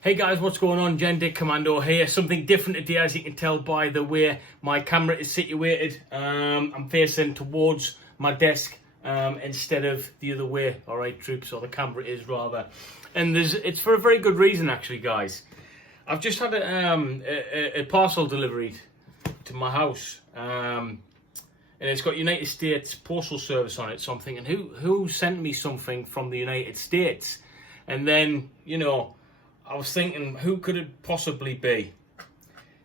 Hey guys, what's going on? Dit Commando here. Something different today, as you can tell by the way my camera is situated. I'm facing towards my desk instead of the other way. Alright troops, or the camera is rather. And it's for a very good reason actually, guys. I've just had a parcel delivered to my house. And it's got United States Postal Service on it. So I'm thinking, who sent me something from the United States? And then, you know, I was thinking, who could it possibly be?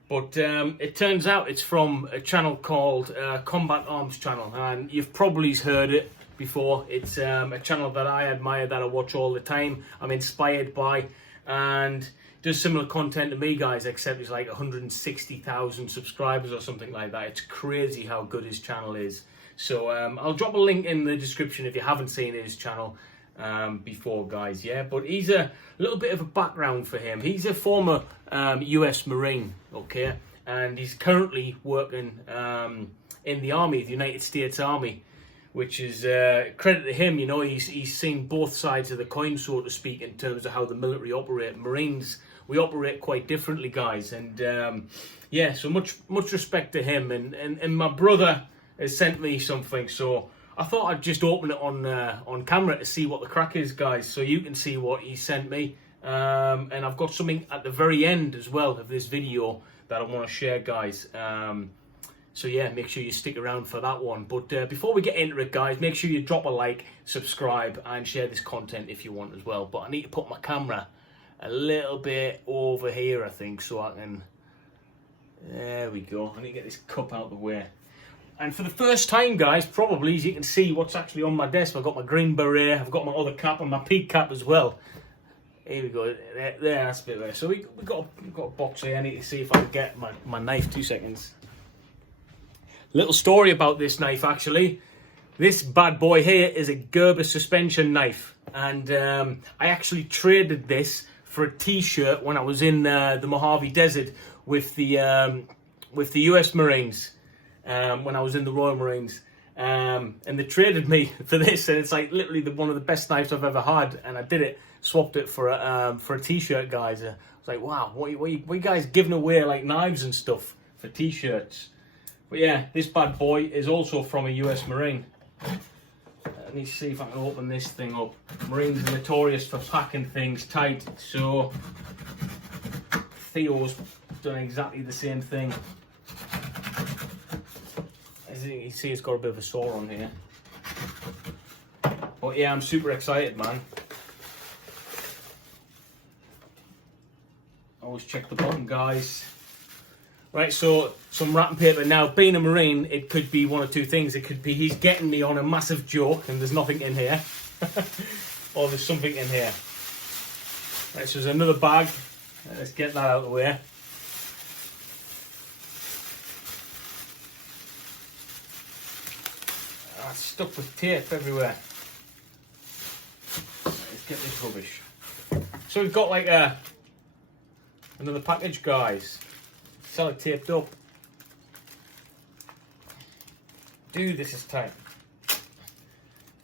But it turns out it's from a channel called Combat Arms Channel, and you've probably heard it before. It's a channel that I admire, that I watch all the time, I'm inspired by, and does similar content to me, guys, except it's like 160,000 subscribers or something like that. It's crazy how good his channel is. So I'll drop a link in the description if you haven't seen his channel before, guys. Yeah, but he's a little bit of a background for him. He's a former US Marine, okay, and he's currently working in the Army, the United States Army, which is credit to him. You know, he's seen both sides of the coin, so to speak, in terms of how the military operate. Marines, we operate quite differently, guys, and yeah, so much respect to him. And my brother has sent me something, so I thought I'd just open it on camera to see what the crack is, guys, so you can see what he sent me. And I've got something at the very end as well of this video that I want to share, guys. So yeah, make sure you stick around for that one. But before we get into it, guys, make sure you drop a like, subscribe, and share this content if you want as well. But I need to put my camera a little bit over here, I think, so I can... There we go. I need to get this cup out of the way. And for the first time, guys, probably, as you can see what's actually on my desk. I've got my green beret, I've got my other cap and my peak cap as well. Here we go. There, that's a bit there. So we've got a box here. I need to see if I can get my knife. 2 seconds. Little story about this knife, actually. This bad boy here is a Gerber suspension knife. And I actually traded this for a t-shirt when I was in the Mojave Desert with the US Marines. When I was in the Royal Marines, and they traded me for this, and it's like literally one of the best knives I've ever had. And I did it, swapped it for a t-shirt, guys. I was like, wow, what you guys giving away like knives and stuff for t-shirts? But yeah, this bad boy is also from a US Marine. Let me see if I can open this thing up. Marines are notorious for packing things tight, so Theo's done exactly the same thing. As you can see, it's got a bit of a sore on here. But yeah, I'm super excited, man. Always check the bottom, guys. Right, so some wrapping paper. Now, being a Marine, it could be one of two things. It could be he's getting me on a massive joke and there's nothing in here. Or there's something in here. Right, so there's another bag. Let's get that out of the way. Stuck with tape everywhere. Let's get this rubbish. So we've got like another package, guys. Sellotaped up. Dude, this is tight.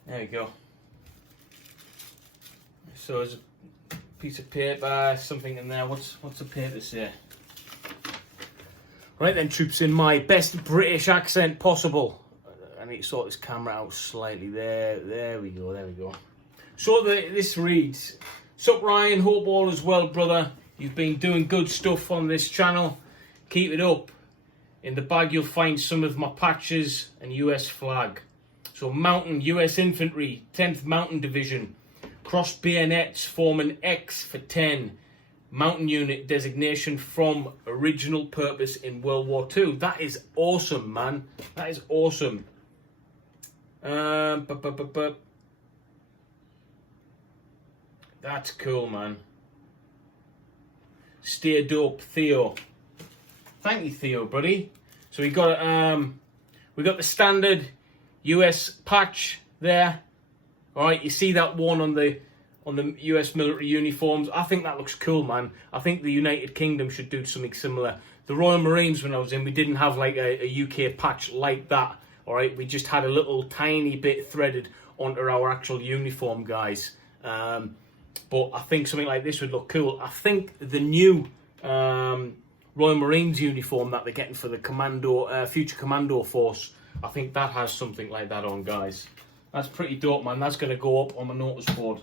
There you go. So there's a piece of paper, something in there. What's the paper say? Right then, troops, in my best British accent possible. I need to sort this camera out slightly. There we go. So this reads, "Sup Ryan, hope all is well, brother. You've been doing good stuff on this channel. Keep it up. In the bag you'll find some of my patches and US flag. So Mountain US Infantry, 10th Mountain Division. Crossed bayonets form an X for 10. Mountain unit designation from original purpose in World War II. That is awesome, man. That is awesome. That's cool, man. Stay dope, Theo. Thank you, Theo, buddy. So we got the standard US patch there. All right, you see that one on the US military uniforms. I think that looks cool, man. I think the United Kingdom should do something similar. The Royal Marines, when I was in, we didn't have like a UK patch like that. All right, we just had a little tiny bit threaded onto our actual uniform, guys. but I think something like this would look cool. I think the new Royal Marines uniform that they're getting for the Commando, future Commando Force, I think that has something like that on, guys. That's pretty dope, man. That's going to go up on my notice board.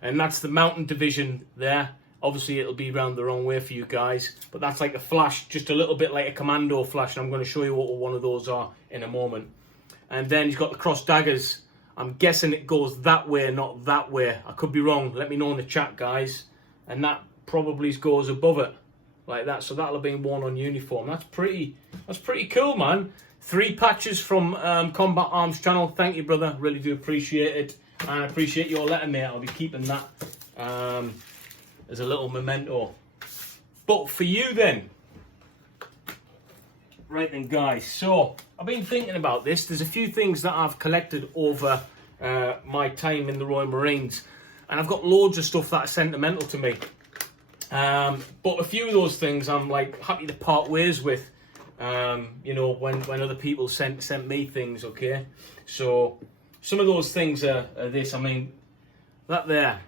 And that's the Mountain Division there. Obviously, it'll be round the wrong way for you guys, but that's like a flash, just a little bit like a Commando flash, and I'm going to show you what one of those are in a moment. And then you've got the cross daggers. I'm guessing it goes that way, not that way. I could be wrong. Let me know in the chat, guys. And that probably goes above it, like that. So that'll have been worn on uniform. That's pretty cool, man. 3 patches from Combat Arms channel. Thank you, brother. Really do appreciate it. And I appreciate your letter, mate. I'll be keeping that as a little memento. But for you then, right then, guys, so I've been thinking about this. There's a few things that I've collected over my time in the Royal Marines, and I've got loads of stuff that's sentimental to me. But a few of those things I'm like happy to part ways with. You know, when other people sent me things, okay? So some of those things are this. I mean, that there,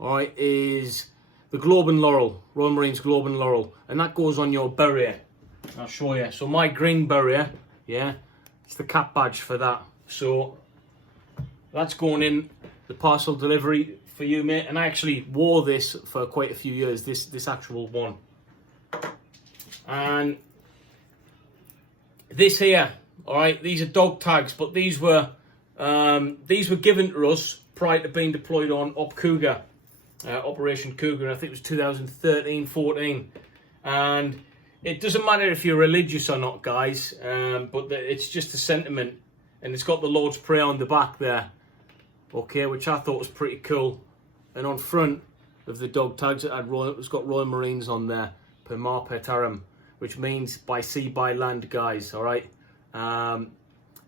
all right, is the Globe and Laurel, Royal Marines Globe and Laurel, and that goes on your beret. I'll show you. So my green beret, yeah, it's the cap badge for that. So that's going in the parcel delivery for you, mate. And I actually wore this for quite a few years, this actual one. And this here, all right, these are dog tags, but these were given to us prior to being deployed on Cougar, Operation Cougar, and I think it was 2013-14. And it doesn't matter if you're religious or not, guys, but it's just a sentiment, and it's got the Lord's Prayer on the back there, okay, which I thought was pretty cool. And on front of the dog tags, it's got Royal Marines on there, per mar per taram, which means by sea, by land, guys, all right? And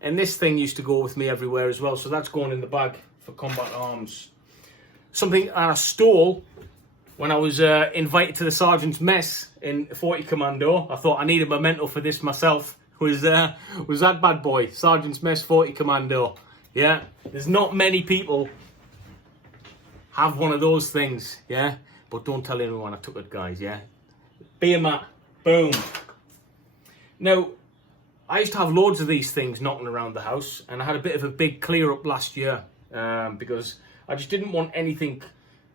this thing used to go with me everywhere as well, so that's going in the bag for Combat Arms. Something I stole when I was invited to the Sergeant's Mess in 40 Commando. I thought I need a memento for this myself. Was that bad boy, Sergeant's Mess 40 Commando. Yeah, there's not many people have one of those things, yeah? But don't tell anyone I took it, guys, yeah? Beer mat, boom. Now, I used to have loads of these things knocking around the house, and I had a bit of a big clear up last year because I just didn't want anything.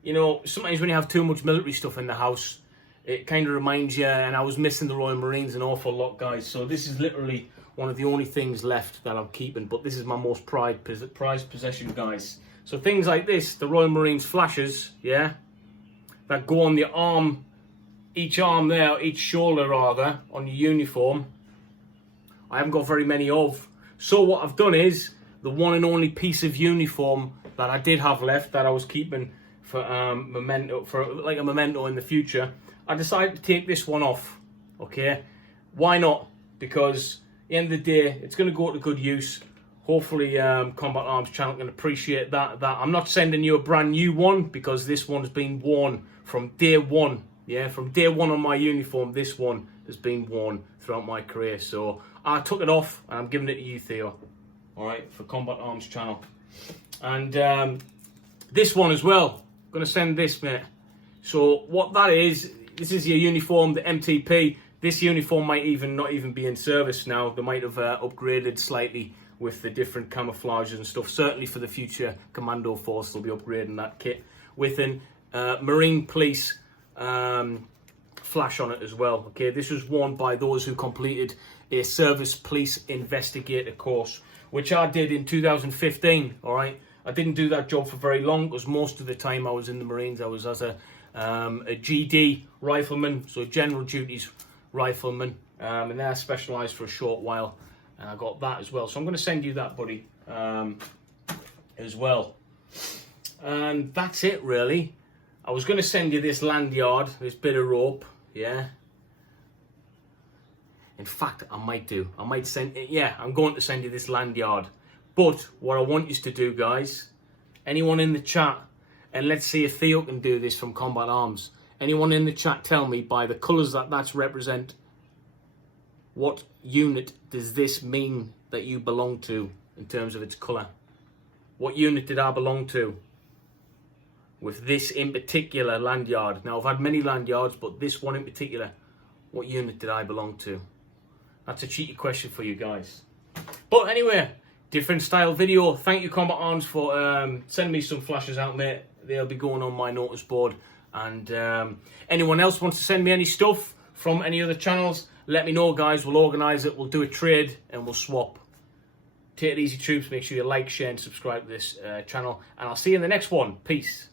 You know, sometimes when you have too much military stuff in the house, it kind of reminds you, and I was missing the Royal Marines an awful lot, guys. So this is literally one of the only things left that I'm keeping, but this is my most prized possession, guys. So things like this, the Royal Marines flashes, yeah, that go on the arm, each arm there, each shoulder rather, on your uniform. I haven't got very many of. So what I've done is, the one and only piece of uniform that I did have left, that I was keeping for memento, for like a memento in the future, I decided to take this one off, okay? Why not? Because at the end of the day, it's going to go to good use. Hopefully Combat Arms channel can appreciate that. I'm not sending you a brand new one, because this one's been worn from day one. Yeah, from day one on my uniform, this one has been worn throughout my career. So I took it off and I'm giving it to you, Theo. All right, for Combat Arms channel. And this one as well. I'm going to send this, mate. So what that is, this is your uniform, the MTP. This uniform might not even be in service now. They might have upgraded slightly with the different camouflages and stuff. Certainly for the future Commando Force, they'll be upgrading that kit with an Marine Police flash on it as well. Okay, this was worn by those who completed a Service Police Investigator course, which I did in 2015. All right, I didn't do that job for very long, because most of the time I was in the Marines, I was as a GD rifleman, so general duties rifleman, and then I specialised for a short while, and I got that as well. So I'm going to send you that, buddy, as well. And that's it, really. I was going to send you this lanyard, this bit of rope, yeah. In fact, I might do. I might send it. Yeah, I'm going to send you this lanyard. But what I want you to do, guys, anyone in the chat, and let's see if Theo can do this from Combat Arms. Anyone in the chat, tell me by the colours that's represent, what unit does this mean that you belong to in terms of its colour? What unit did I belong to? with this in particular lanyard. Now, I've had many lanyards, but this one in particular, what unit did I belong to? That's a cheeky question for you guys. But anyway, different style video. Thank you, Combat Arms, for sending me some flashes out, mate. They'll be going on my notice board. And anyone else wants to send me any stuff from any other channels, let me know, guys. We'll organise it. We'll do a trade and we'll swap. Take it easy, troops. Make sure you like, share and subscribe to this channel. And I'll see you in the next one. Peace.